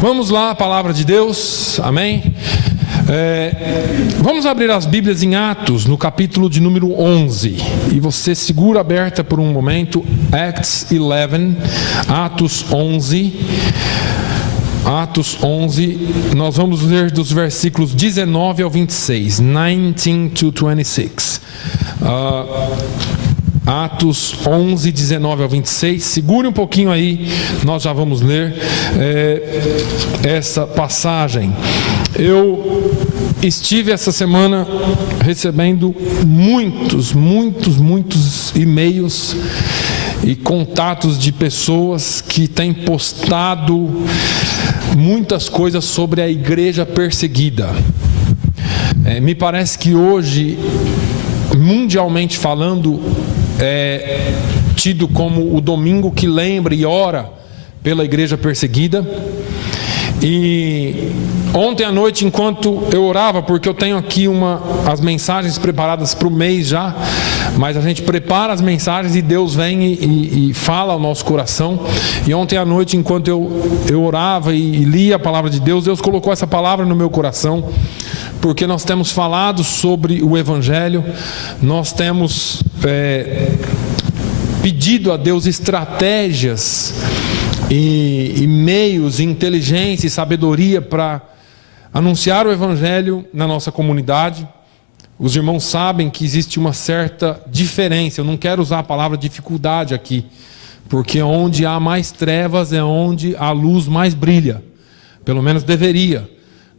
Vamos lá, a palavra de Deus, amém? Vamos abrir as Bíblias em Atos, no capítulo de número 11. E você segura aberta por um momento, Acts 11, Atos 11. Atos 11, nós vamos ler dos versículos 19 ao 26, 19 to 26. Atos 11, 19 ao 26, segure um pouquinho aí, nós já vamos ler essa passagem. Eu estive essa semana recebendo muitos e-mails e contatos de pessoas que têm postado muitas coisas sobre a igreja perseguida. Me parece que hoje, mundialmente falando, é tido como o domingo que lembra e ora pela igreja perseguida. E ontem à noite, enquanto eu orava, porque eu tenho aqui as mensagens preparadas para o mês já, mas a gente prepara as mensagens e Deus vem e fala ao nosso coração. E ontem à noite, enquanto eu orava e lia a palavra de Deus, Deus colocou essa palavra no meu coração, porque nós temos falado sobre o Evangelho, nós temos pedido a Deus estratégias e meios, inteligência e sabedoria para anunciar o Evangelho na nossa comunidade. Os irmãos sabem que existe uma certa diferença. Eu não quero usar a palavra dificuldade aqui, porque onde há mais trevas é onde a luz mais brilha. Pelo menos deveria,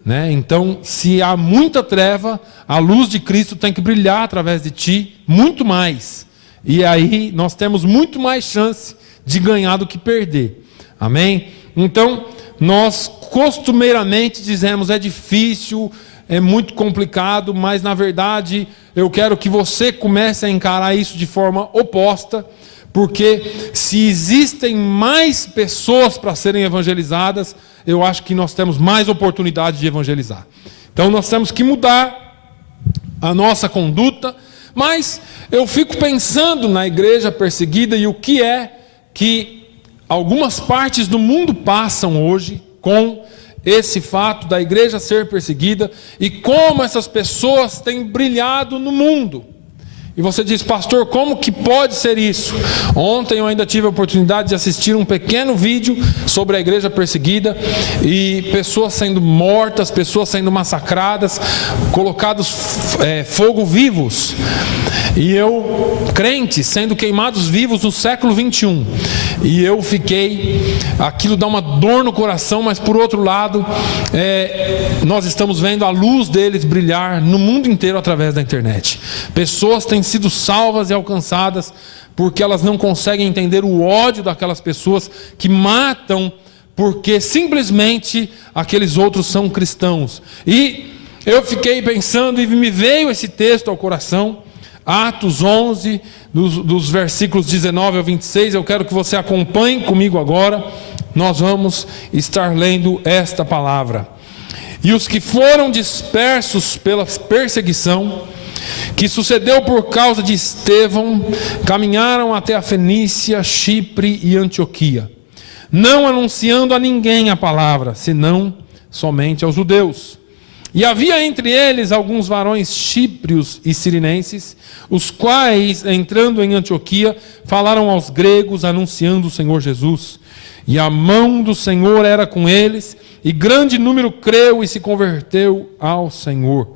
né? Então, se há muita treva, a luz de Cristo tem que brilhar através de ti muito mais. E aí nós temos muito mais chance de ganhar do que perder. Amém? Então, nós costumeiramente dizemos é difícil, é muito complicado, mas na verdade eu quero que você comece a encarar isso de forma oposta, porque se existem mais pessoas para serem evangelizadas, eu acho que nós temos mais oportunidade de evangelizar. Então nós temos que mudar a nossa conduta, mas eu fico pensando na igreja perseguida e o que é que algumas partes do mundo passam hoje com esse fato da igreja ser perseguida e como essas pessoas têm brilhado no mundo. E você diz, pastor, como que pode ser isso? Ontem eu ainda tive a oportunidade de assistir um pequeno vídeo sobre a igreja perseguida e pessoas sendo mortas, pessoas sendo massacradas, colocados fogo vivos. E crentes sendo queimados vivos no século 21. E eu fiquei, aquilo dá uma dor no coração, mas por outro lado, nós estamos vendo a luz deles brilhar no mundo inteiro através da internet. Pessoas têm sido salvas e alcançadas porque elas não conseguem entender o ódio daquelas pessoas que matam porque simplesmente aqueles outros são cristãos. E eu fiquei pensando e me veio esse texto ao coração, Atos 11, dos versículos 19 ao 26, eu quero que você acompanhe comigo agora, nós vamos estar lendo esta palavra. E os que foram dispersos pela perseguição, que sucedeu por causa de Estevão, caminharam até a Fenícia, Chipre e Antioquia, não anunciando a ninguém a palavra, senão somente aos judeus. E havia entre eles alguns varões chíprios e sirinenses, os quais, entrando em Antioquia, falaram aos gregos, anunciando o Senhor Jesus. E a mão do Senhor era com eles, e grande número creu e se converteu ao Senhor.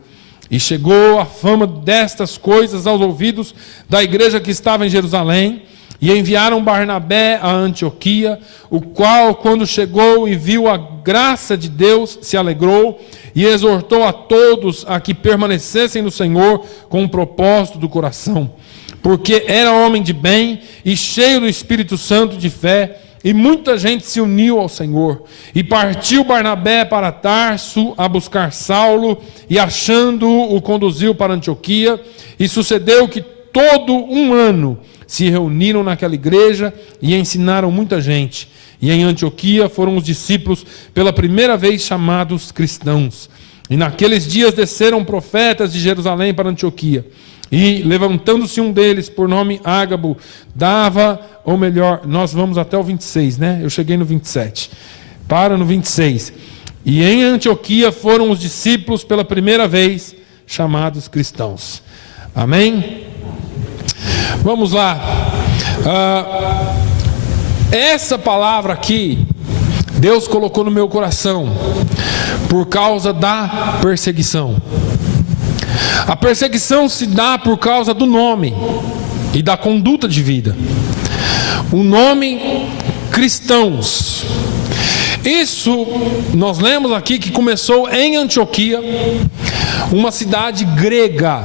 E chegou a fama destas coisas aos ouvidos da igreja que estava em Jerusalém, e enviaram Barnabé a Antioquia, o qual, quando chegou e viu a graça de Deus, se alegrou e exortou a todos a que permanecessem no Senhor com o propósito do coração, porque era homem de bem e cheio do Espírito Santo de fé, e muita gente se uniu ao Senhor. E partiu Barnabé para Tarso a buscar Saulo, e achando-o, o conduziu para Antioquia. E sucedeu que todo um ano se reuniram naquela igreja e ensinaram muita gente. E em Antioquia foram os discípulos pela primeira vez chamados cristãos. E naqueles dias desceram profetas de Jerusalém para Antioquia. E levantando-se um deles, por nome Ágabo, dava, ou melhor, nós vamos até o 26, né? Eu cheguei no 27. para no 26. E em Antioquia foram os discípulos pela primeira vez chamados cristãos. Amém? Vamos lá. Essa palavra aqui, Deus colocou no meu coração por causa da perseguição. A perseguição se dá por causa do nome e da conduta de vida. O nome cristãos. Isso nós lemos aqui que começou em Antioquia, uma cidade grega,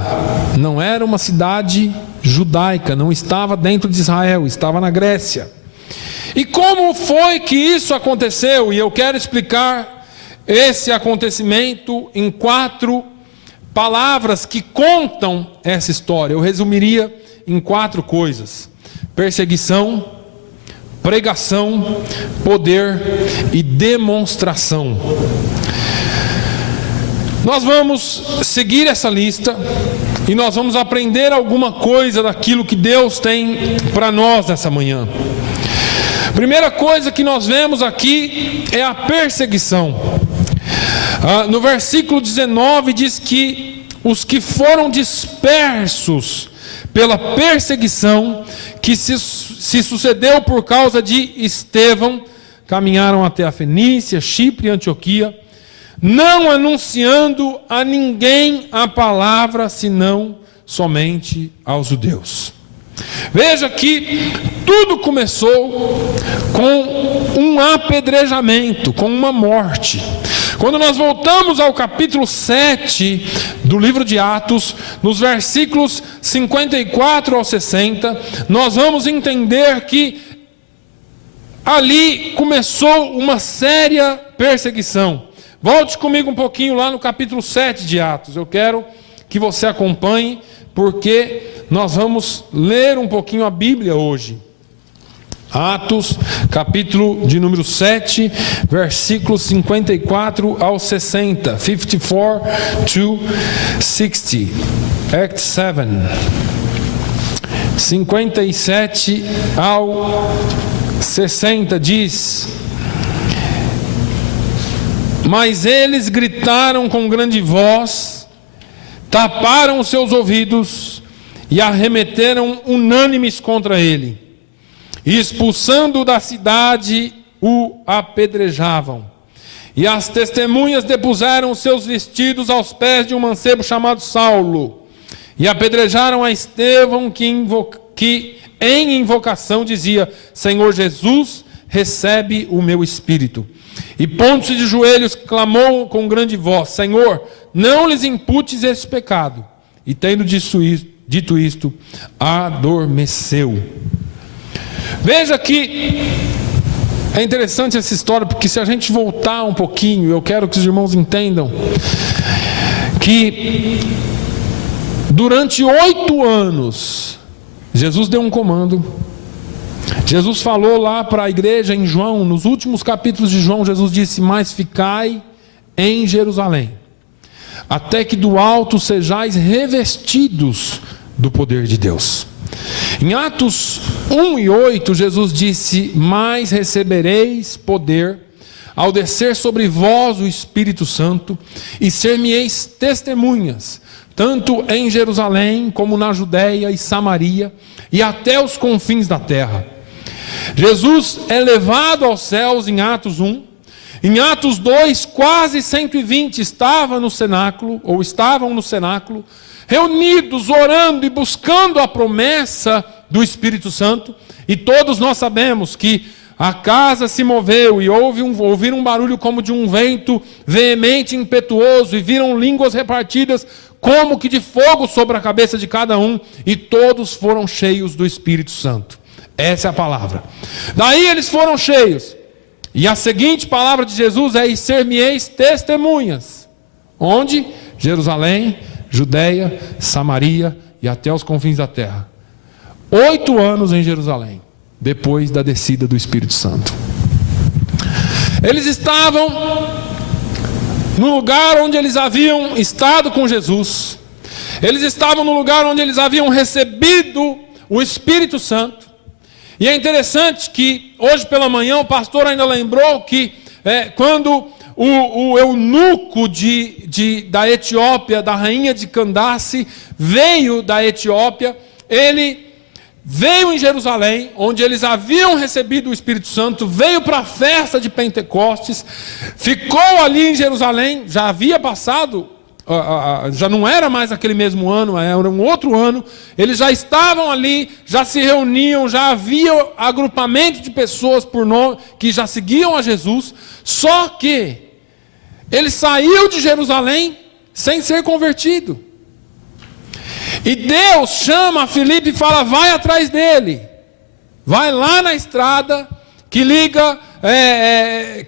não era uma cidade judaica, não estava dentro de Israel, estava na Grécia. E como foi que isso aconteceu? E eu quero explicar esse acontecimento em 4 palavras que contam essa história. Eu resumiria em 4 coisas: perseguição, pregação, poder e demonstração. Nós vamos seguir essa lista e nós vamos aprender alguma coisa daquilo que Deus tem para nós nessa manhã. Primeira coisa que nós vemos aqui é a perseguição. No versículo 19 diz que os que foram dispersos pela perseguição que se sucedeu por causa de Estevão, caminharam até a Fenícia, Chipre e Antioquia, não anunciando a ninguém a palavra, senão somente aos judeus. Veja que tudo começou com um apedrejamento, com uma morte. Quando nós voltamos ao capítulo 7 do livro de Atos, nos versículos 54 ao 60, nós vamos entender que ali começou uma séria perseguição. Volte comigo um pouquinho lá no capítulo 7 de Atos. Eu quero que você acompanhe, porque nós vamos ler um pouquinho a Bíblia hoje. Atos, capítulo de número 7, versículos 54 ao 60. 54 to 60. Act 7. 57 ao 60 diz: mas eles gritaram com grande voz, taparam os seus ouvidos e arremeteram unânimes contra ele. E expulsando-o da cidade, o apedrejavam. E as testemunhas depuseram os seus vestidos aos pés de um mancebo chamado Saulo. E apedrejaram a Estevão, que em invocação dizia: Senhor Jesus, recebe o meu espírito. E pondo-se de joelhos, clamou com grande voz: Senhor, não lhes imputes esse pecado. E tendo dito isto, adormeceu. Veja que é interessante essa história, porque se a gente voltar um pouquinho, eu quero que os irmãos entendam que durante 8 anos, Jesus deu um comando. Jesus falou lá para a igreja em João, nos últimos capítulos de João, Jesus disse: mas ficai em Jerusalém, até que do alto sejais revestidos do poder de Deus. Em Atos 1 e 8, Jesus disse: mas recebereis poder ao descer sobre vós o Espírito Santo, e ser-me-eis testemunhas, tanto em Jerusalém como na Judéia e Samaria, e até os confins da terra. Jesus é levado aos céus em Atos 1. Em Atos 2, quase 120 estavam no cenáculo, reunidos, orando e buscando a promessa do Espírito Santo. E todos nós sabemos que a casa se moveu e ouviram um barulho como de um vento veemente e impetuoso, e viram línguas repartidas como que de fogo sobre a cabeça de cada um, e todos foram cheios do Espírito Santo. Essa é a palavra. Daí eles foram cheios. E a seguinte palavra de Jesus é: e ser-me-eis testemunhas. Onde? Jerusalém, Judéia, Samaria e até os confins da terra. 8 anos em Jerusalém, depois da descida do Espírito Santo. Eles estavam no lugar onde eles haviam estado com Jesus. Eles estavam no lugar onde eles haviam recebido o Espírito Santo. E é interessante que hoje pela manhã o pastor ainda lembrou que quando o eunuco da Etiópia, da rainha de Candace, veio da Etiópia, ele veio em Jerusalém, onde eles haviam recebido o Espírito Santo, veio para a festa de Pentecostes, ficou ali em Jerusalém, já havia passado, já não era mais aquele mesmo ano, era um outro ano, eles já estavam ali, já se reuniam, já havia agrupamento de pessoas por nome, que já seguiam a Jesus, só que ele saiu de Jerusalém sem ser convertido. E Deus chama Filipe e fala: vai atrás dele, vai lá na estrada que liga,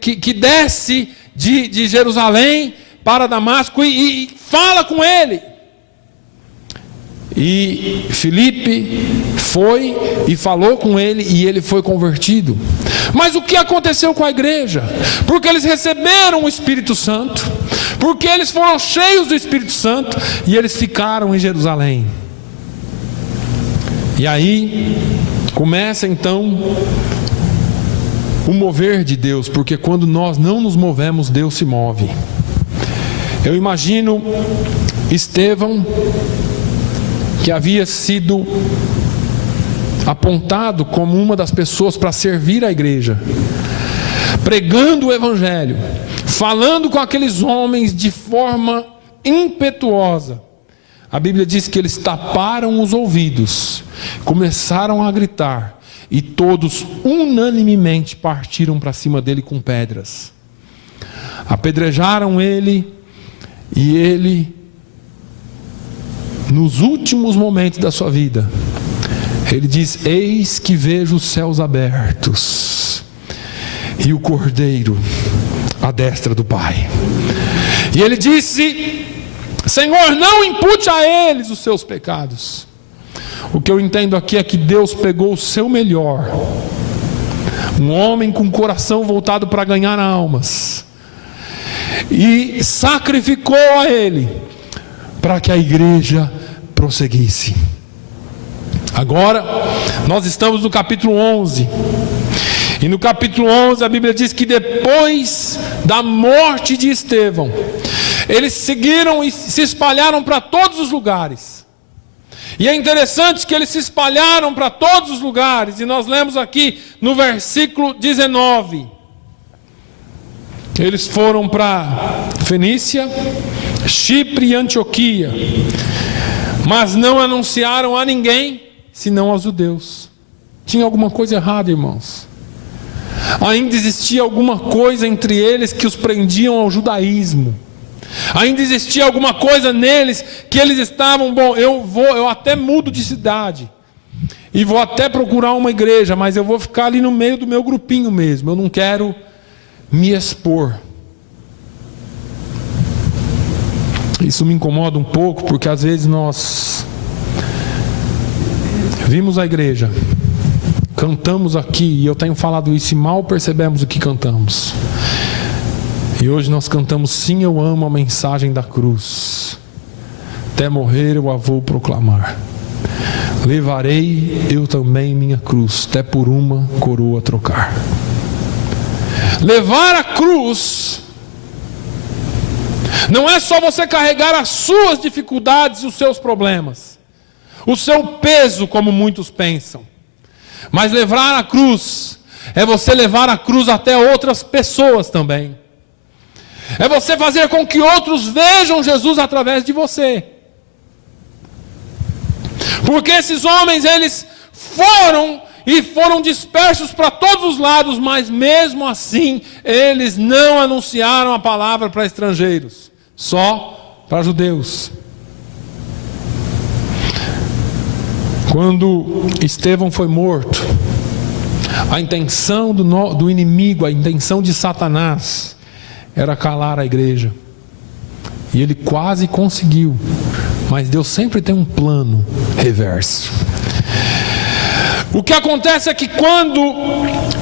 que desce de Jerusalém para Damasco e fala com ele. E Filipe foi e falou com ele e ele foi convertido. Mas o que aconteceu com a igreja? Porque eles receberam o Espírito Santo, porque eles foram cheios do Espírito Santo e eles ficaram em Jerusalém. E aí começa então o mover de Deus, porque quando nós não nos movemos, Deus se move. Eu imagino Estevão, que havia sido apontado como uma das pessoas para servir a igreja, pregando o Evangelho, falando com aqueles homens de forma impetuosa. A Bíblia diz que eles taparam os ouvidos, começaram a gritar, e todos unanimemente partiram para cima dele com pedras. Apedrejaram ele, e ele, nos últimos momentos da sua vida, ele diz: eis que vejo os céus abertos e o Cordeiro à destra do Pai. E ele disse: Senhor, não impute a eles os seus pecados. O que eu entendo aqui é que Deus pegou o seu melhor, um homem com o coração voltado para ganhar almas, e sacrificou a ele para que a igreja prosseguisse. Agora nós estamos no capítulo 11. E no capítulo 11 a Bíblia diz que depois da morte de Estevão, eles seguiram e se espalharam para todos os lugares. E é interessante que eles se espalharam para todos os lugares. E nós lemos aqui no versículo 19. Eles foram para Fenícia, Chipre e Antioquia, mas não anunciaram a ninguém, senão aos judeus. Tinha alguma coisa errada, irmãos. Ainda existia alguma coisa entre eles que os prendiam ao judaísmo. Ainda existia alguma coisa neles que eles estavam: bom, eu até mudo de cidade e vou até procurar uma igreja, mas eu vou ficar ali no meio do meu grupinho mesmo. Eu não quero me expor. Isso me incomoda um pouco, porque às vezes nós vimos a igreja, cantamos aqui, e eu tenho falado isso e mal percebemos o que cantamos. E hoje nós cantamos: sim, eu amo a mensagem da cruz, até morrer eu a vou proclamar. Levarei eu também minha cruz, até por uma coroa trocar. Levar a cruz não é só você carregar as suas dificuldades e os seus problemas, o seu peso, como muitos pensam. Mas levar a cruz é você levar a cruz até outras pessoas também. É você fazer com que outros vejam Jesus através de você. Porque esses homens, eles foram dispersos para todos os lados, mas mesmo assim, eles não anunciaram a palavra para estrangeiros, só para judeus. Quando Estevão foi morto, a intenção do inimigo, a intenção de Satanás, era calar a igreja. E ele quase conseguiu, mas Deus sempre tem um plano reverso. O que acontece é que quando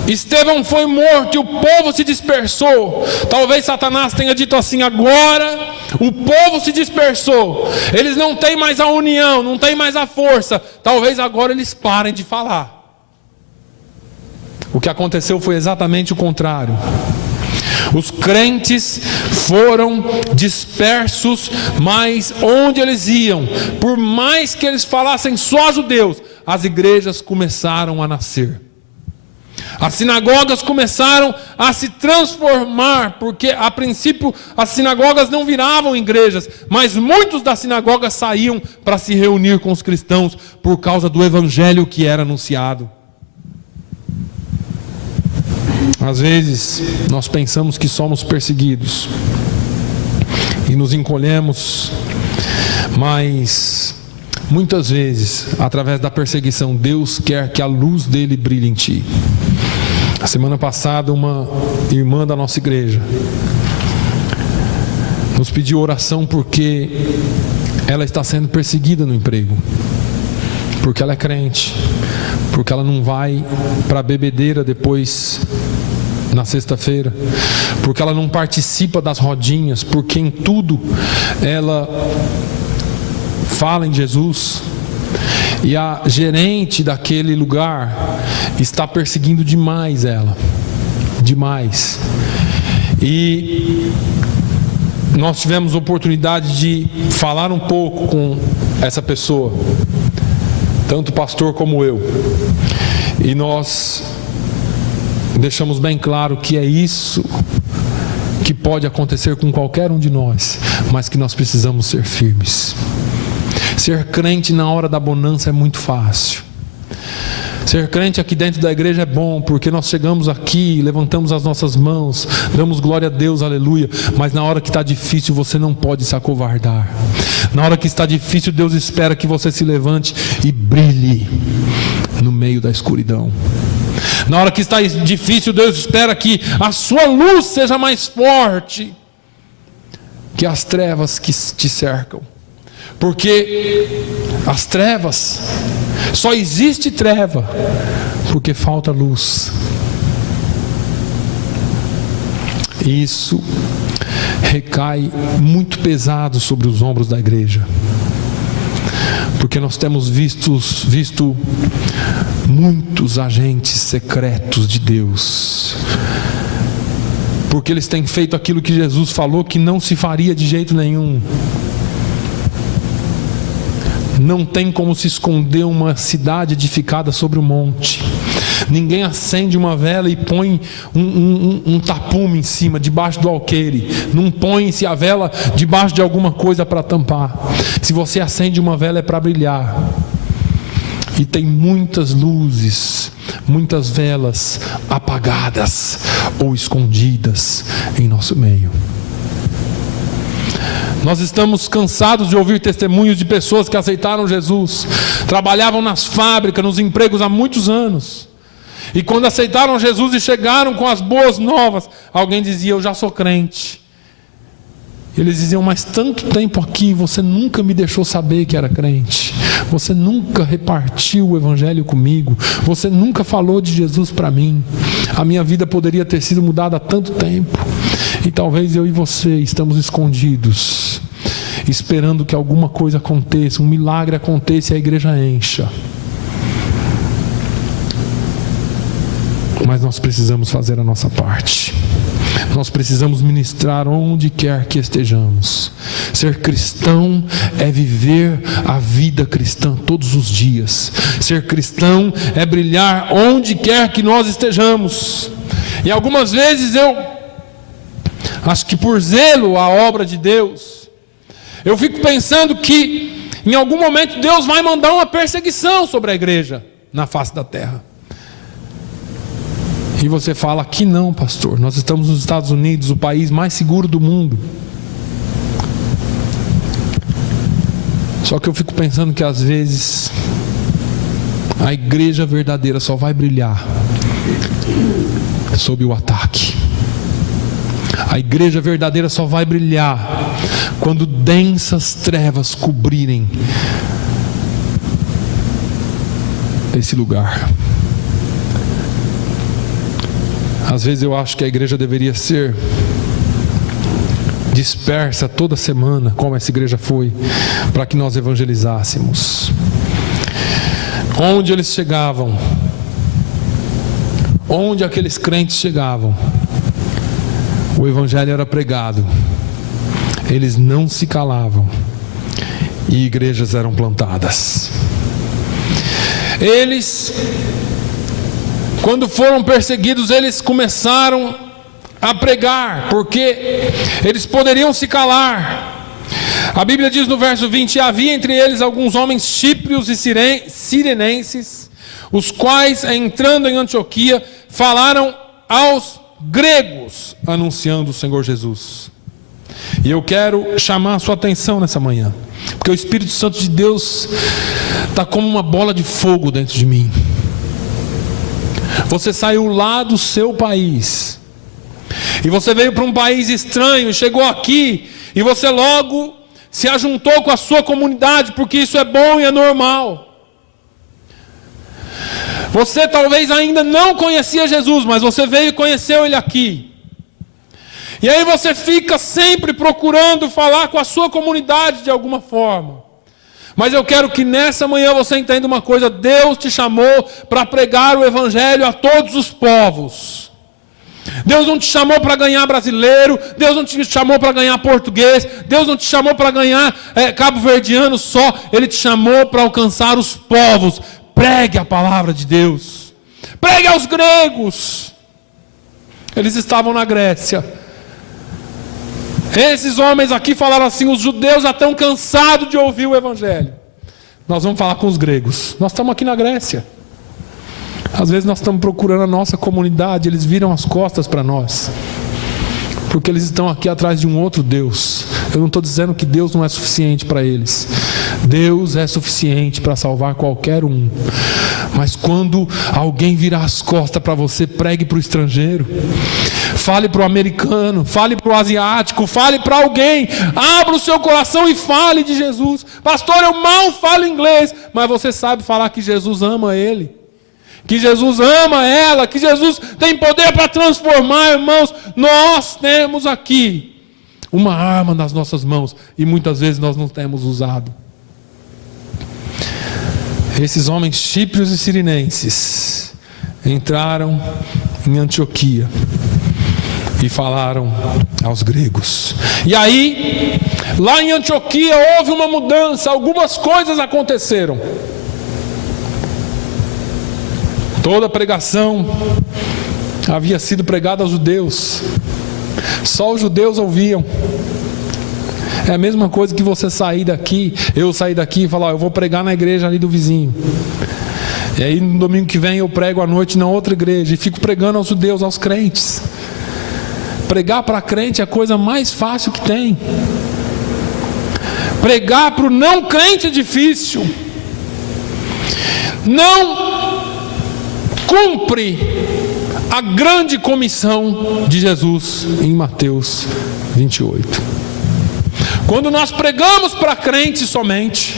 Estevão foi morto e o povo se dispersou, talvez Satanás tenha dito assim: agora o povo se dispersou, eles não têm mais a união, não têm mais a força, talvez agora eles parem de falar. O que aconteceu foi exatamente o contrário. Os crentes foram dispersos, mas onde eles iam, por mais que eles falassem só judeus, as igrejas começaram a nascer. As sinagogas começaram a se transformar, porque a princípio as sinagogas não viravam igrejas, mas muitos das sinagogas saíam para se reunir com os cristãos por causa do evangelho que era anunciado. Às vezes nós pensamos que somos perseguidos e nos encolhemos, mas muitas vezes, através da perseguição, Deus quer que a luz dele brilhe em ti. A semana passada, uma irmã da nossa igreja nos pediu oração porque ela está sendo perseguida no emprego, porque ela é crente, porque ela não vai para a bebedeira depois na sexta-feira, porque ela não participa das rodinhas, porque em tudo ela fala em Jesus. E a gerente daquele lugar está perseguindo demais ela, demais. E nós tivemos oportunidade de falar um pouco com essa pessoa, tanto o pastor como eu. E nós deixamos bem claro que é isso que pode acontecer com qualquer um de nós, mas que nós precisamos ser firmes. Ser crente na hora da bonança é muito fácil. Ser crente aqui dentro da igreja é bom, porque nós chegamos aqui, levantamos as nossas mãos, damos glória a Deus, aleluia. Mas na hora que está difícil, você não pode se acovardar. Na hora que está difícil, Deus espera que você se levante e brilhe no meio da escuridão. Na hora que está difícil, Deus espera que a sua luz seja mais forte que as trevas que te cercam. Porque as trevas, só existe treva porque falta luz. E isso recai muito pesado sobre os ombros da igreja, porque nós temos visto muitos agentes secretos de Deus, porque eles têm feito aquilo que Jesus falou que não se faria de jeito nenhum. Não tem como se esconder uma cidade edificada sobre um monte. Ninguém acende uma vela e põe um tapume em cima, debaixo do alqueire. Não põe-se a vela debaixo de alguma coisa para tampar. Se você acende uma vela é para brilhar. E tem muitas luzes, muitas velas apagadas ou escondidas em nosso meio. Nós estamos cansados de ouvir testemunhos de pessoas que aceitaram Jesus, trabalhavam nas fábricas, nos empregos há muitos anos, e quando aceitaram Jesus e chegaram com as boas novas, alguém dizia: eu já sou crente. Eles diziam: mas tanto tempo aqui, você nunca me deixou saber que era crente, você nunca repartiu o evangelho comigo, você nunca falou de Jesus para mim. A minha vida poderia ter sido mudada há tanto tempo. E talvez eu e você estamos escondidos, esperando que alguma coisa aconteça, um milagre aconteça e a igreja encha. Mas nós precisamos fazer a nossa parte. Nós precisamos ministrar onde quer que estejamos. Ser cristão é viver a vida cristã todos os dias. Ser cristão é brilhar onde quer que nós estejamos. E algumas vezes eu acho que por zelo à obra de Deus, eu fico pensando que em algum momento Deus vai mandar uma perseguição sobre a igreja na face da terra. E você fala: aqui não, pastor, nós estamos nos Estados Unidos, o país mais seguro do mundo. Só que eu fico pensando que às vezes a igreja verdadeira só vai brilhar sob o ataque. A igreja verdadeira só vai brilhar quando densas trevas cobrirem esse lugar. Às vezes eu acho que a igreja deveria ser dispersa toda semana, como essa igreja foi, para que nós evangelizássemos. Onde eles chegavam, onde aqueles crentes chegavam, O evangelho era pregado, eles não se calavam e igrejas eram plantadas. Eles, quando foram perseguidos, eles começaram a pregar, porque eles poderiam se calar. A Bíblia diz no verso 20: havia entre eles alguns homens chíprios e cirenenses, os quais, entrando em Antioquia, falaram aos gregos, anunciando o Senhor Jesus. E eu quero chamar a sua atenção nessa manhã, porque o Espírito Santo de Deus está como uma bola de fogo dentro de mim. Você saiu lá do seu país, e você veio para um país estranho, chegou aqui, e você logo se ajuntou com a sua comunidade, porque isso é bom e é normal. Você talvez ainda não conhecia Jesus, mas você veio e conheceu Ele aqui. E aí você fica sempre procurando falar com a sua comunidade de alguma forma. Mas eu quero que nessa manhã você entenda uma coisa: Deus te chamou para pregar o Evangelho a todos os povos. Deus não te chamou para ganhar brasileiro, Deus não te chamou para ganhar português, Deus não te chamou para ganhar cabo-verdiano só, Ele te chamou para alcançar os povos. Pregue a palavra de Deus, pregue aos gregos. Eles estavam na Grécia. Esses homens aqui falaram assim: os judeus já estão cansados de ouvir o Evangelho, nós vamos falar com os gregos. Nós estamos aqui na Grécia. Às vezes nós estamos procurando a nossa comunidade, eles viram as costas para nós, porque eles estão aqui atrás de um outro Deus. Eu não estou dizendo que Deus não é suficiente para eles. Deus é suficiente para salvar qualquer um. Mas quando alguém virar as costas para você, pregue para o estrangeiro. Fale para o americano, fale para o asiático, fale para alguém. Abra o seu coração e fale de Jesus. Pastor, eu mal falo inglês, mas você sabe falar que Jesus ama ele, que Jesus ama ela, que Jesus tem poder para transformar. Irmãos, nós temos aqui uma arma nas nossas mãos, e muitas vezes nós não temos usado. Esses homens chíprios e cirenenses entraram em Antioquia e falaram aos gregos. E aí, lá em Antioquia houve uma mudança, algumas coisas aconteceram. Toda a pregação havia sido pregada aos judeus, só os judeus ouviam. É a mesma coisa que você sair daqui, eu sair daqui e falar: eu vou pregar na igreja ali do vizinho. E aí no domingo que vem eu prego à noite na outra igreja e fico pregando aos judeus, aos crentes. Pregar para crente é a coisa mais fácil que tem. Pregar para o não crente é difícil. Não cumpre a grande comissão de Jesus em Mateus 28. Quando nós pregamos para crentes somente,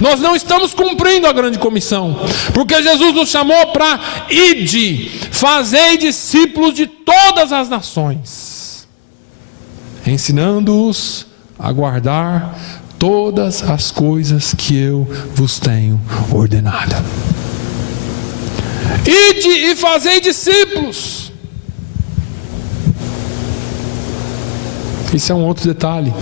nós não estamos cumprindo a grande comissão, porque Jesus nos chamou para ide, fazei discípulos de todas as nações, ensinando-os a guardar todas as coisas que eu vos tenho ordenado. Ide e fazei discípulos. Isso é um outro detalhe,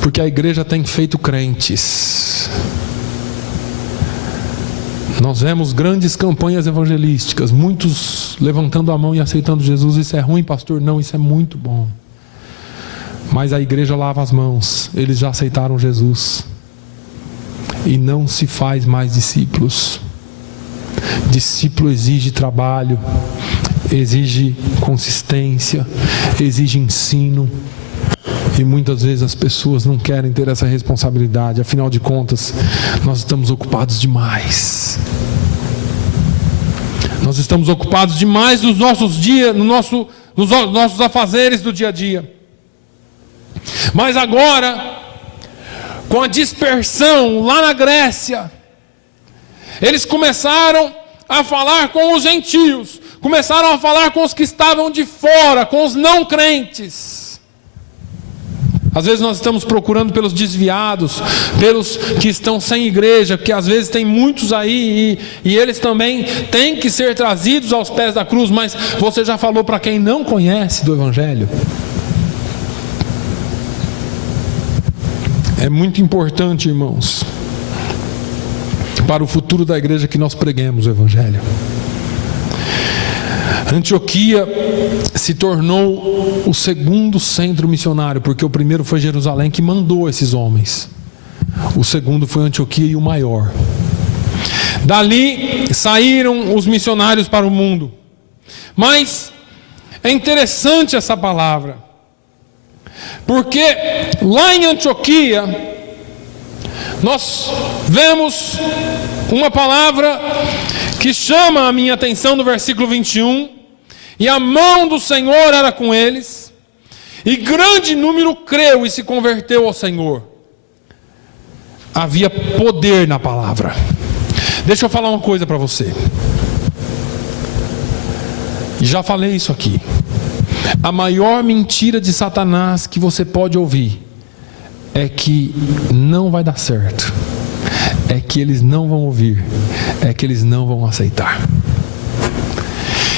porque a igreja tem feito crentes. Nós vemos grandes campanhas evangelísticas, muitos levantando a mão e aceitando Jesus. Isso é ruim, pastor? Não, isso é muito bom. Mas a igreja lava as mãos, eles já aceitaram Jesus. E não se faz mais discípulos. Discípulo exige trabalho, exige consistência, exige ensino. E muitas vezes as pessoas não querem ter essa responsabilidade. Afinal de contas, nós estamos ocupados demais. Nós estamos ocupados demais nos nossos dias, nos nossos afazeres do dia a dia. Mas agora, com a dispersão lá na Grécia, eles começaram a falar com os gentios, começaram a falar com os que estavam de fora, com os não crentes. Às vezes nós estamos procurando pelos desviados, pelos que estão sem igreja, porque às vezes tem muitos aí e eles também têm que ser trazidos aos pés da cruz. Mas você já falou para quem não conhece do Evangelho? É muito importante, irmãos, para o futuro da igreja, que nós preguemos o Evangelho. Antioquia se tornou o segundo centro missionário, porque o primeiro foi Jerusalém, que mandou esses homens. O segundo foi Antioquia, e o maior. Dali saíram os missionários para o mundo. Mas é interessante essa palavra, porque lá em Antioquia nós vemos uma palavra que chama a minha atenção no versículo 21. E a mão do Senhor era com eles, e grande número creu e se converteu ao Senhor. Havia poder na palavra. Deixa eu falar uma coisa para você. Já falei isso aqui. A maior mentira de Satanás que você pode ouvir é que não vai dar certo, é que eles não vão ouvir, é que eles não vão aceitar.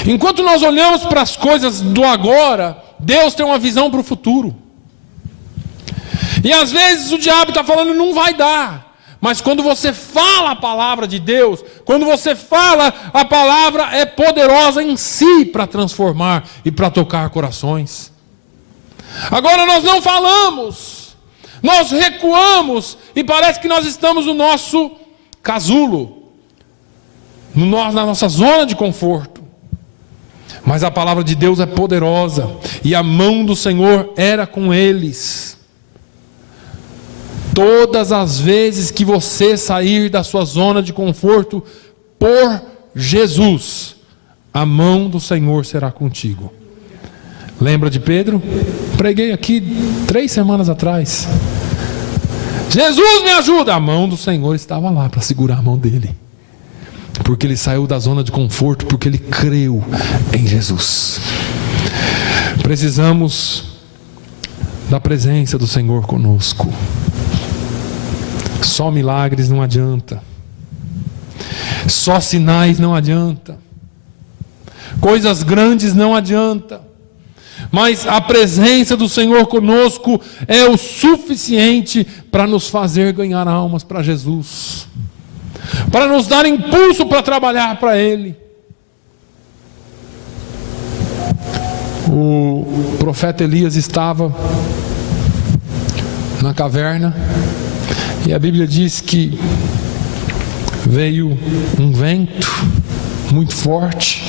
Enquanto nós olhamos para as coisas do agora, Deus tem uma visão para o futuro. E às vezes o diabo está falando, não vai dar. Mas quando você fala a palavra de Deus, quando você fala, a palavra é poderosa em si para transformar e para tocar corações. Agora nós não falamos, nós recuamos e parece que nós estamos no nosso casulo, na nossa zona de conforto. Mas a palavra de Deus é poderosa, e a mão do Senhor era com eles. Todas as vezes que você sair da sua zona de conforto por Jesus, a mão do Senhor será contigo. Lembra de Pedro? Preguei aqui 3 semanas atrás. Jesus me ajuda! A mão do Senhor estava lá para segurar a mão dele. Porque ele saiu da zona de conforto, porque ele creu em Jesus. Precisamos da presença do Senhor conosco. Só milagres não adianta. Só sinais não adianta. Coisas grandes não adianta. Mas a presença do Senhor conosco é o suficiente para nos fazer ganhar almas para Jesus, para nos dar impulso para trabalhar para Ele. O profeta Elias estava na caverna, e a Bíblia diz que veio um vento muito forte,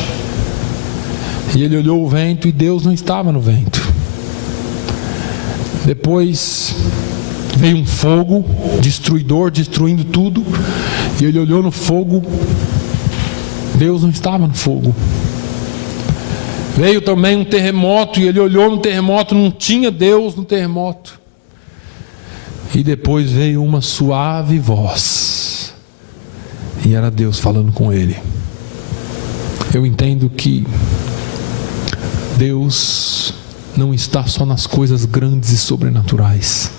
e ele olhou o vento e Deus não estava no vento. Depois veio um fogo destruidor, destruindo tudo, e ele olhou no fogo, Deus não estava no fogo. Veio também um terremoto, e ele olhou no terremoto, não tinha Deus no terremoto. E depois veio uma suave voz, e era Deus falando com ele. Eu entendo que Deus não está só nas coisas grandes e sobrenaturais,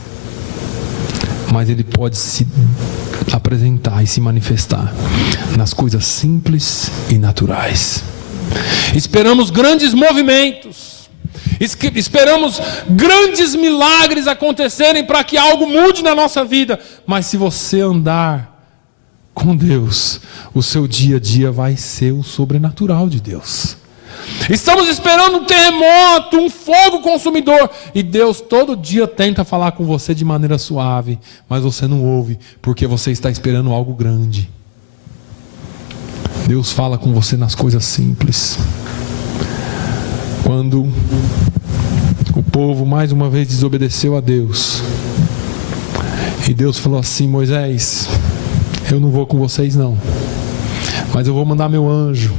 mas Ele pode se apresentar e se manifestar nas coisas simples e naturais. Esperamos grandes movimentos, esperamos grandes milagres acontecerem para que algo mude na nossa vida, mas se você andar com Deus, o seu dia a dia vai ser o sobrenatural de Deus. Estamos esperando um terremoto, um fogo consumidor, e Deus todo dia tenta falar com você de maneira suave, mas você não ouve, porque você está esperando algo grande. Deus fala com você nas coisas simples. Quando o povo mais uma vez desobedeceu a Deus, e Deus falou assim: Moisés, eu não vou com vocês não, mas eu vou mandar meu anjo.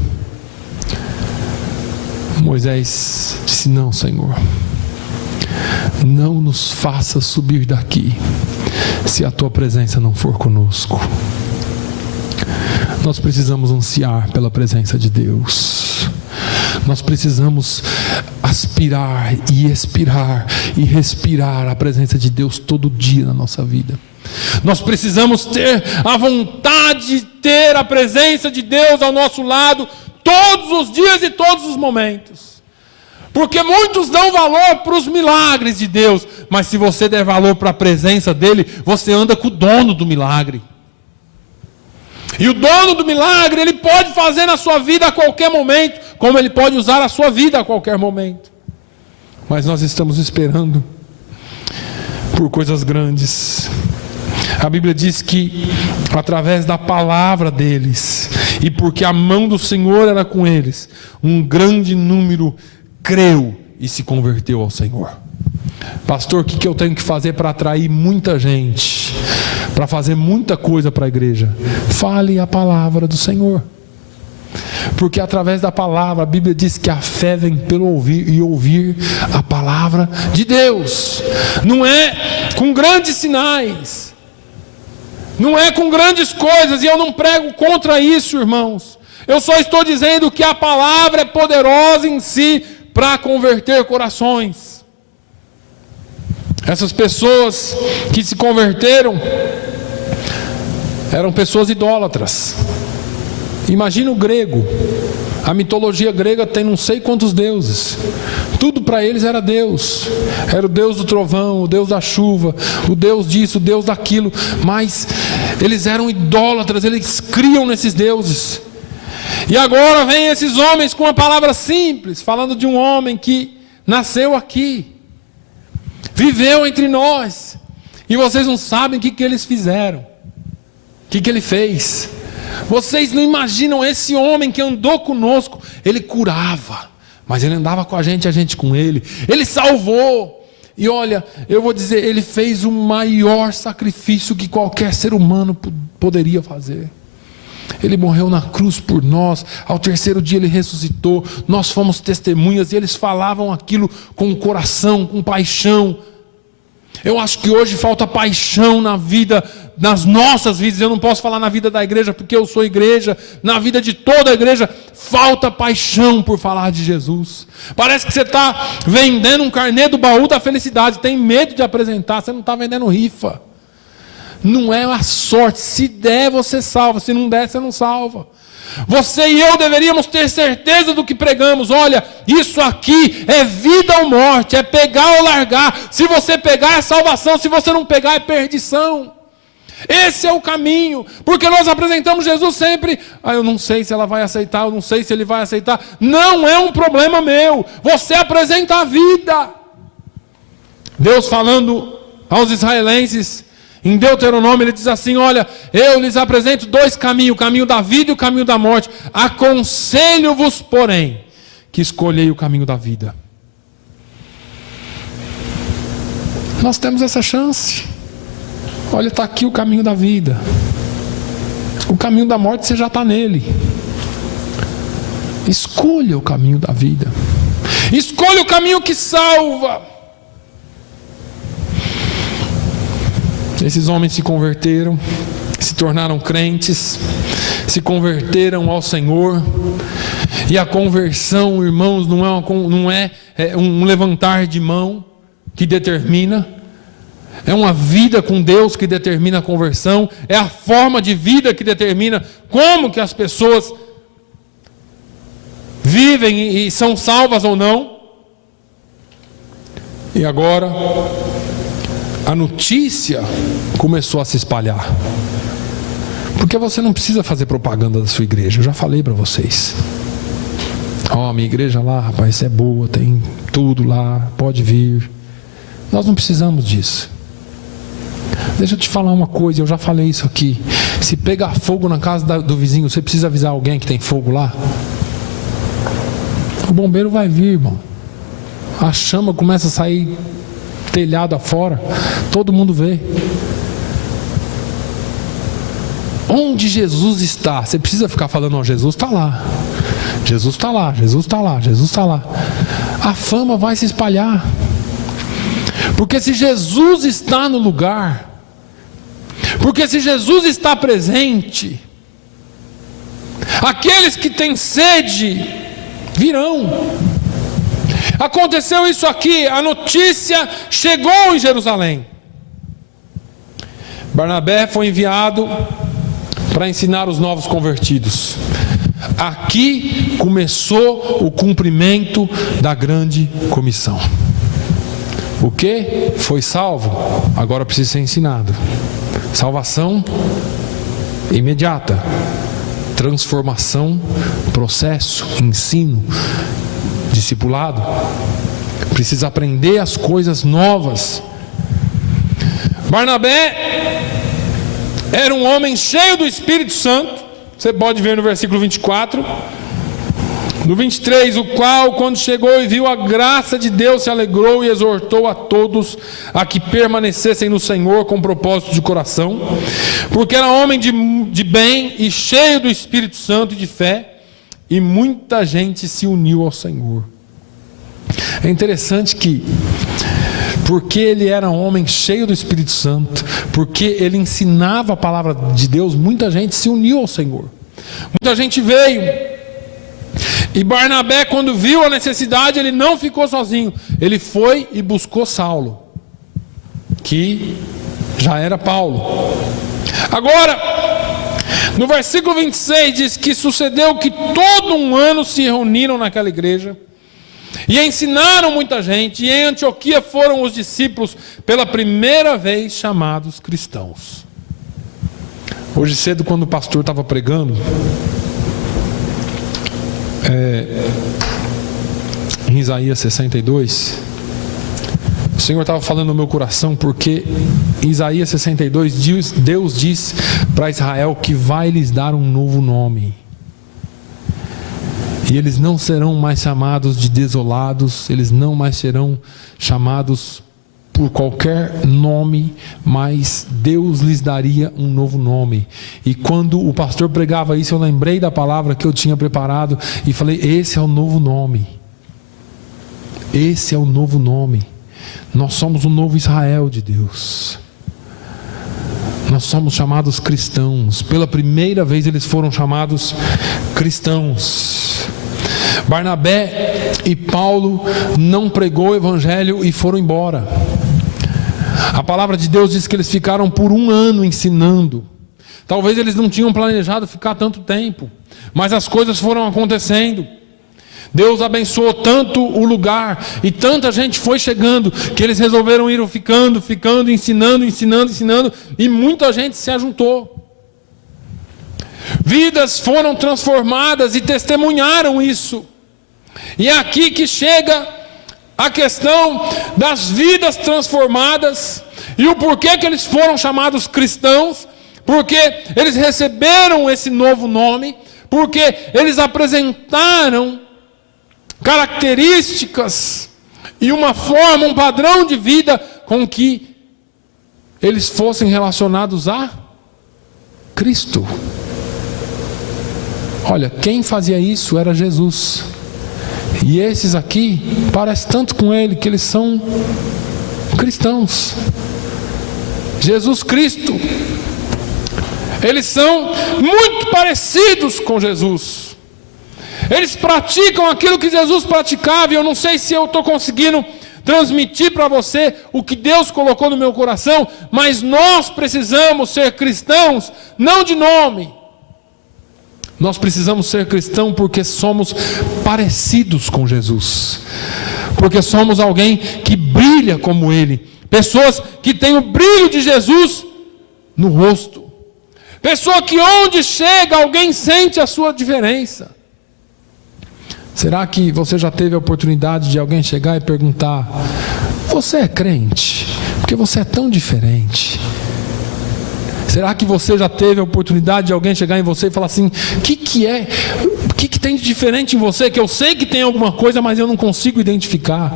Moisés disse: não, Senhor, não nos faça subir daqui se a tua presença não for conosco. Nós precisamos ansiar pela presença de Deus. Nós precisamos aspirar e expirar e respirar a presença de Deus todo dia na nossa vida. Nós precisamos ter a vontade de ter a presença de Deus ao nosso lado todos os dias e todos os momentos. Porque muitos dão valor para os milagres de Deus, mas se você der valor para a presença dele, você anda com o dono do milagre. E o dono do milagre, ele pode fazer na sua vida a qualquer momento, como ele pode usar a sua vida a qualquer momento. Mas nós estamos esperando por coisas grandes. A Bíblia diz que através da palavra deles, e porque a mão do Senhor era com eles, um grande número creu e se converteu ao Senhor. Pastor, o que eu tenho que fazer para atrair muita gente, para fazer muita coisa para a igreja? Fale a palavra do Senhor. Porque através da palavra, a Bíblia diz que a fé vem pelo ouvir e ouvir a palavra de Deus. Não é com grandes sinais, não é com grandes coisas, e eu não prego contra isso, irmãos. Eu só estou dizendo que a palavra é poderosa em si para converter corações. Essas pessoas que se converteram eram pessoas idólatras. Imagina o grego. A mitologia grega tem não sei quantos deuses. Tudo para eles era Deus. Era o Deus do trovão, o Deus da chuva, o Deus disso, o Deus daquilo. Mas eles eram idólatras, eles criam nesses deuses. E agora vem esses homens com uma palavra simples, falando de um homem que nasceu aqui, viveu entre nós, e vocês não sabem o que eles fizeram, o que ele fez. Vocês não imaginam esse homem que andou conosco. Ele curava, mas ele andava com a gente com ele. Ele salvou. E olha, eu vou dizer, ele fez o maior sacrifício que qualquer ser humano poderia fazer. Ele morreu na cruz por nós. Ao terceiro dia ele ressuscitou. Nós fomos testemunhas e eles falavam aquilo com o coração, com paixão. Eu acho que hoje falta paixão na vida, nas nossas vidas. Eu não posso falar na vida da igreja porque eu sou igreja. Na vida de toda a igreja falta paixão por falar de Jesus. Parece que você está vendendo um carnê do baú da felicidade. Tem medo de apresentar. Você não está vendendo rifa. Não é a sorte. Se der, você salva. Se não der, você não salva. Você e eu deveríamos ter certeza do que pregamos. Olha, isso aqui é vida ou morte, é pegar ou largar. Se você pegar é salvação, se você não pegar é perdição. Esse é o caminho, porque nós apresentamos Jesus sempre. Eu não sei se ela vai aceitar, eu não sei se ele vai aceitar. Não é um problema meu. Você apresenta a vida. Deus falando aos israelenses em Deuteronômio, ele diz assim: olha, eu lhes apresento dois caminhos, o caminho da vida e o caminho da morte. Aconselho-vos, porém, que escolhei o caminho da vida. Nós temos essa chance. Olha, está aqui o caminho da vida. O caminho da morte você já está nele. Escolha o caminho da vida. Escolha o caminho que salva. Esses homens se converteram, se tornaram crentes, se converteram ao Senhor. E a conversão, irmãos, não é um levantar de mão que determina. É uma vida com Deus que determina a conversão. É a forma de vida que determina como que as pessoas vivem e são salvas ou não. E agora a notícia começou a se espalhar. Porque você não precisa fazer propaganda da sua igreja. Eu já falei para vocês. A minha igreja lá, rapaz, é boa, tem tudo lá, pode vir. Nós não precisamos disso. Deixa eu te falar uma coisa, eu já falei isso aqui. Se pegar fogo na casa do vizinho, você precisa avisar alguém que tem fogo lá? O bombeiro vai vir, irmão. A chama começa a sair telhado afora, todo mundo vê. Onde Jesus está? Você precisa ficar falando: ó, Jesus está lá, Jesus está lá, Jesus está lá, Jesus está lá. A fama vai se espalhar. Porque se Jesus está no lugar, porque se Jesus está presente, aqueles que têm sede virão. Aconteceu isso aqui, a notícia chegou em Jerusalém. Barnabé foi enviado para ensinar os novos convertidos. Aqui começou o cumprimento da grande comissão. O que? Foi salvo, agora precisa ser ensinado. Salvação imediata, transformação, processo, ensino, discipulado. Precisa aprender as coisas novas. Barnabé era um homem cheio do Espírito Santo. Você pode ver no versículo 24. No 23, o qual, quando chegou e viu a graça de Deus, se alegrou e exortou a todos a que permanecessem no Senhor com propósito de coração, porque era homem de bem e cheio do Espírito Santo e de fé, e muita gente se uniu ao Senhor. É interessante que, porque ele era um homem cheio do Espírito Santo, porque ele ensinava a palavra de Deus, muita gente se uniu ao Senhor. Muita gente veio. E Barnabé, quando viu a necessidade, ele não ficou sozinho. Ele foi e buscou Saulo, que já era Paulo. Agora, no versículo 26 diz que sucedeu que todo um ano se reuniram naquela igreja e ensinaram muita gente, e em Antioquia foram os discípulos pela primeira vez chamados cristãos. Hoje cedo, quando o pastor estava pregando, em Isaías 62, o Senhor estava falando no meu coração, porque em Isaías 62 Deus diz para Israel que vai lhes dar um novo nome, e eles não serão mais chamados de desolados, eles não mais serão chamados por qualquer nome, mas Deus lhes daria um novo nome. E quando o pastor pregava isso, eu lembrei da palavra que eu tinha preparado e falei: esse é o novo nome. Esse é o novo nome. Nós somos o novo Israel de Deus. Nós somos chamados cristãos. Pela primeira vez eles foram chamados cristãos. Barnabé e Paulo não pregou o evangelho e foram embora. A palavra de Deus diz que eles ficaram por 1 ano ensinando. Talvez eles não tinham planejado ficar tanto tempo, mas as coisas foram acontecendo. Deus abençoou tanto o lugar e tanta gente foi chegando, que eles resolveram ir ficando, ensinando, e muita gente se ajuntou. Vidas foram transformadas e testemunharam isso. E é aqui que chega a questão das vidas transformadas e o porquê que eles foram chamados cristãos, porque eles receberam esse novo nome, porque eles apresentaram características e uma forma, um padrão de vida com que eles fossem relacionados a Cristo. Olha, quem fazia isso era Jesus. E esses aqui parecem tanto com ele que eles são cristãos. Jesus Cristo. Eles são muito parecidos com Jesus. Eles praticam aquilo que Jesus praticava. E eu não sei se eu estou conseguindo transmitir para você o que Deus colocou no meu coração, mas nós precisamos ser cristãos, não de nome. Nós precisamos ser cristãos porque somos parecidos com Jesus, porque somos alguém que brilha como Ele, pessoas que têm o brilho de Jesus no rosto, pessoa que onde chega alguém sente a sua diferença. Será que você já teve a oportunidade de alguém chegar e perguntar: você é crente? Porque você é tão diferente. Será que você já teve a oportunidade de alguém chegar em você e falar assim: o que tem de diferente em você, que eu sei que tem alguma coisa, mas eu não consigo identificar?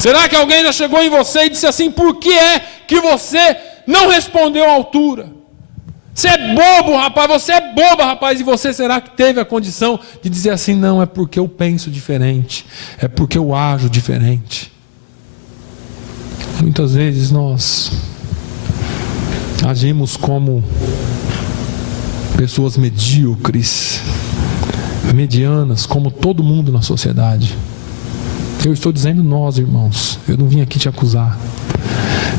Será que alguém já chegou em você e disse assim: por que é que você não respondeu à altura? Você é bobo, rapaz, você é boba, rapaz. E você, será que teve a condição de dizer assim: não, é porque eu penso diferente, é porque eu ajo diferente? Muitas vezes nós agimos como pessoas medíocres, medianas, como todo mundo na sociedade. Eu estou dizendo nós, irmãos. Eu não vim aqui te acusar.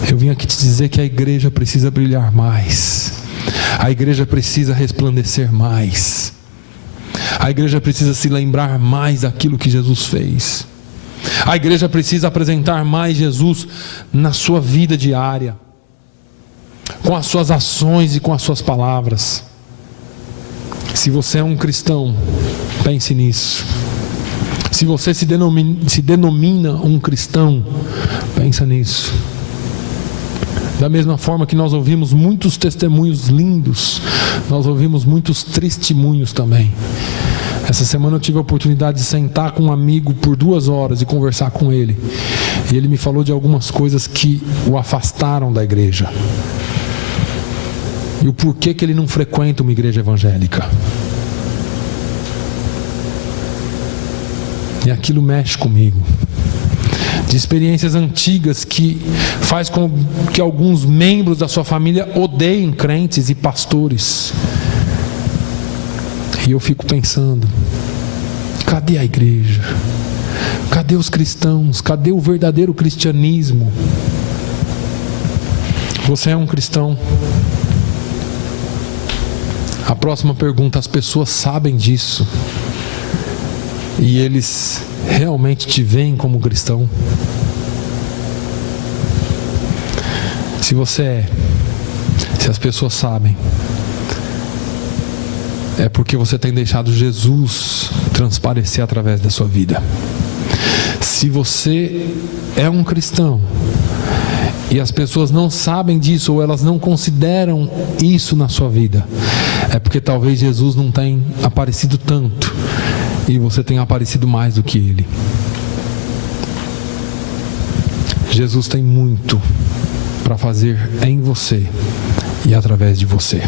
Eu vim aqui te dizer que a igreja precisa brilhar mais. A igreja precisa resplandecer mais. A igreja precisa se lembrar mais daquilo que Jesus fez. A igreja precisa apresentar mais Jesus na sua vida diária, com as suas ações e com as suas palavras. Se você é um cristão, pense nisso. Se você se denomina um cristão, pensa nisso. Da mesma forma que nós ouvimos muitos testemunhos lindos, nós ouvimos muitos testemunhos também. Essa semana eu tive a oportunidade de sentar com um amigo por 2 horas e conversar com ele. E ele me falou de algumas coisas que o afastaram da igreja. E o porquê que ele não frequenta uma igreja evangélica. E aquilo mexe comigo. De experiências antigas que faz com que alguns membros da sua família odeiem crentes e pastores. E eu fico pensando, cadê a igreja? Cadê os cristãos? Cadê o verdadeiro cristianismo? Você é um cristão? A próxima pergunta: as pessoas sabem disso? E eles realmente te veem como cristão? Se você é, se as pessoas sabem, é porque você tem deixado Jesus transparecer através da sua vida. Se você é um cristão e as pessoas não sabem disso, ou elas não consideram isso na sua vida, é porque talvez Jesus não tenha aparecido tanto e você tem aparecido mais do que Ele. Jesus tem muito para fazer em você e através de você.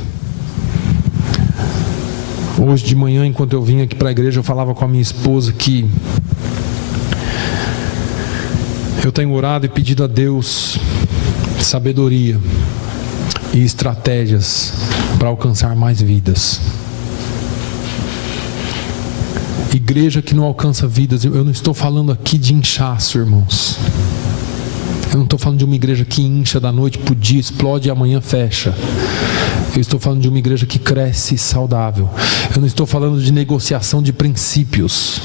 Hoje de manhã, enquanto eu vim aqui para a igreja, eu falava com a minha esposa que eu tenho orado e pedido a Deus sabedoria e estratégias para alcançar mais vidas. Igreja que não alcança vidas, eu não estou falando aqui de inchaço, irmãos. Eu não estou falando de uma igreja que incha da noite para o dia, explode e amanhã fecha. Eu estou falando de uma igreja que cresce saudável. Eu não estou falando de negociação de princípios.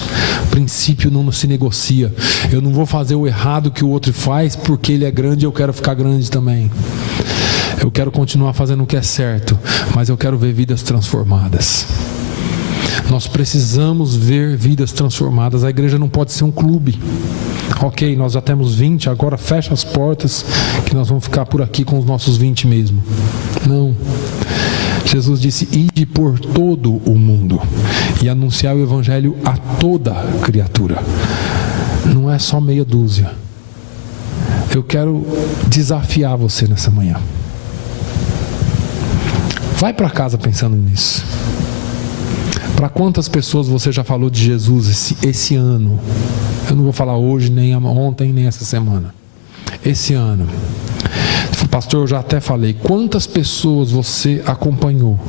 Princípio não se negocia. Eu não vou fazer o errado que o outro faz porque ele é grande e eu quero ficar grande também. Eu quero continuar fazendo o que é certo, mas eu quero ver vidas transformadas. Nós precisamos ver vidas transformadas. A igreja não pode ser um clube. Ok, nós já temos 20, agora fecha as portas que nós vamos ficar por aqui com os nossos 20 mesmo. Não. Jesus disse: ide por todo o mundo e anunciar o evangelho a toda criatura. Não é só meia dúzia. Eu quero desafiar você nessa manhã. Vai para casa pensando nisso. Para quantas pessoas você já falou de Jesus esse ano? Eu não vou falar hoje, nem ontem, nem essa semana. Esse ano. Pastor, eu já até falei. Quantas pessoas você acompanhou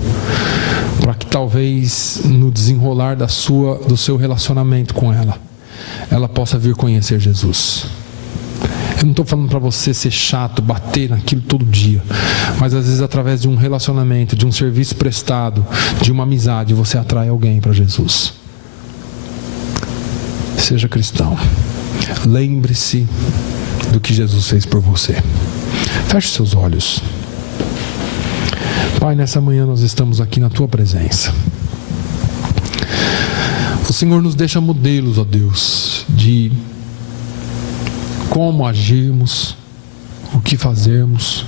para que talvez no desenrolar do seu relacionamento com ela possa vir conhecer Jesus? Eu não estou falando para você ser chato, bater naquilo todo dia, mas às vezes através de um relacionamento, de um serviço prestado, de uma amizade, você atrai alguém para Jesus. Seja cristão. Lembre-se do que Jesus fez por você. Feche seus olhos. Pai, nessa manhã nós estamos aqui na Tua presença. O Senhor nos deixa modelos, ó Deus, de como agirmos, o que fazermos,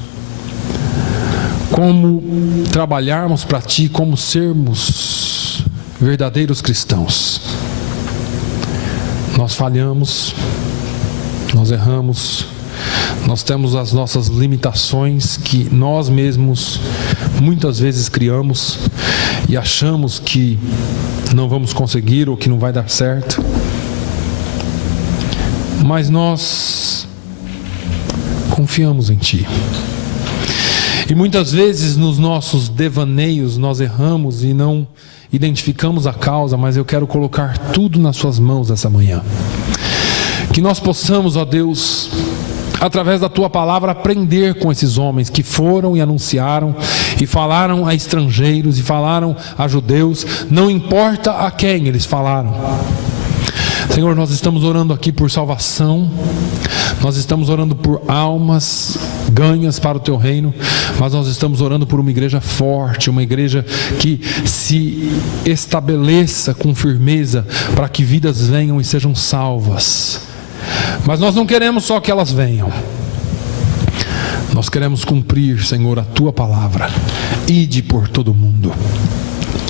como trabalharmos para Ti, como sermos verdadeiros cristãos. Nós falhamos, nós erramos, nós temos as nossas limitações que nós mesmos muitas vezes criamos e achamos que não vamos conseguir ou que não vai dar certo. Mas nós confiamos em Ti. E muitas vezes nos nossos devaneios nós erramos e não identificamos a causa, mas eu quero colocar tudo nas suas mãos essa manhã. Que nós possamos, ó Deus, através da tua palavra, aprender com esses homens que foram e anunciaram e falaram a estrangeiros e falaram a judeus, não importa a quem eles falaram. Senhor, nós estamos orando aqui por salvação, nós estamos orando por almas ganhas para o teu reino, mas nós estamos orando por uma igreja forte, uma igreja que se estabeleça com firmeza para que vidas venham e sejam salvas. Mas nós não queremos só que elas venham, nós queremos cumprir, Senhor, a tua palavra. Ide por todo mundo,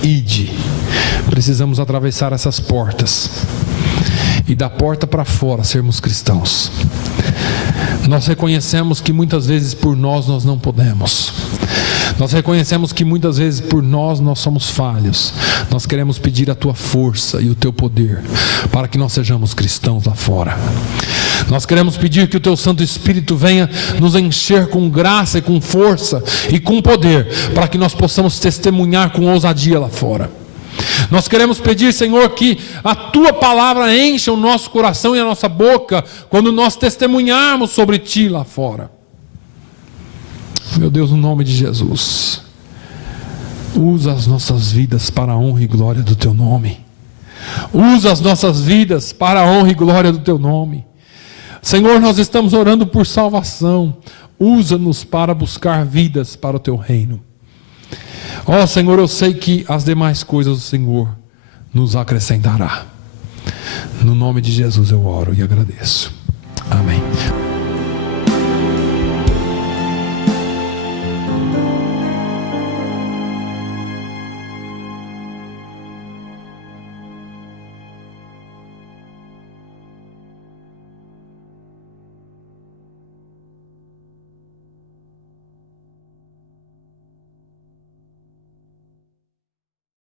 ide. Precisamos atravessar essas portas e da porta para fora sermos cristãos. Nós reconhecemos que muitas vezes por nós não podemos. Nós reconhecemos que muitas vezes por nós somos falhos. Nós queremos pedir a tua força e o teu poder para que nós sejamos cristãos lá fora. Nós queremos pedir que o teu Santo Espírito venha nos encher com graça e com força e com poder para que nós possamos testemunhar com ousadia lá fora. Nós queremos pedir, Senhor, que a tua palavra encha o nosso coração e a nossa boca quando nós testemunharmos sobre ti lá fora. Meu Deus, no nome de Jesus, usa as nossas vidas para a honra e glória do teu nome. Usa as nossas vidas para a honra e glória do teu nome. Senhor, nós estamos orando por salvação. Usa-nos para buscar vidas para o teu reino. Ó Senhor, eu sei que as demais coisas o Senhor nos acrescentará. No nome de Jesus eu oro e agradeço. Amém.